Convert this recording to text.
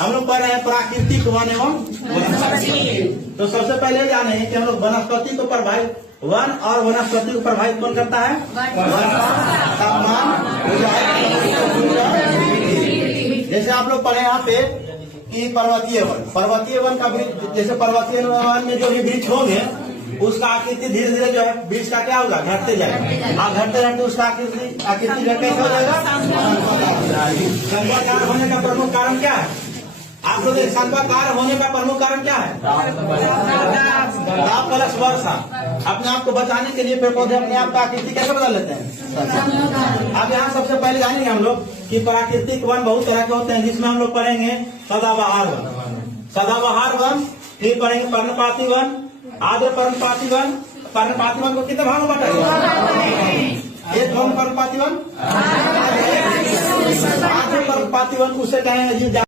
हम लोग पढ़ रहे हैं प्राकृतिक वन एवं वनस्पति। तो सबसे पहले जाने कि हम लोग वनस्पति को प्रभावित, वन और वनस्पति को प्रभावित कौन करता है? तापमान। जैसे आप लोग पढ़े यहाँ पे कि पर्वतीय वन का वृक्ष, जैसे पर्वतीय वन में जो भी वृक्ष होंगे उसका आकृति धीरे धीरे जो है वृक्ष का क्या होगा? घटते जाएगा। घटते घटते उसका आकृति जो कैसे हो जाएगा? संख्याकार होने का प्रमुख कारण क्या है? आप लोग संख्याकार होने का प्रमुख कारण क्या है? ताप प्लस वर्षा। अपने आप को बचाने के लिए पेड़ पौधे अपने आप का आकृति कैसे बदल लेते हैं? अब यहाँ सबसे पहले जानेंगे हम लोग कि प्राकृतिक वन बहुत तरह के होते हैं, जिसमें हम लोग पढ़ेंगे सदाबहार वन, फिर पढ़ेंगे पर्णपाती वन, आद्र पर्णपाती वन। पर्णपाती वन को कितने भागों में बांटा? एक भाग पर्णपाती वन, आद्र पर्णपाती वन उसे कहेंगे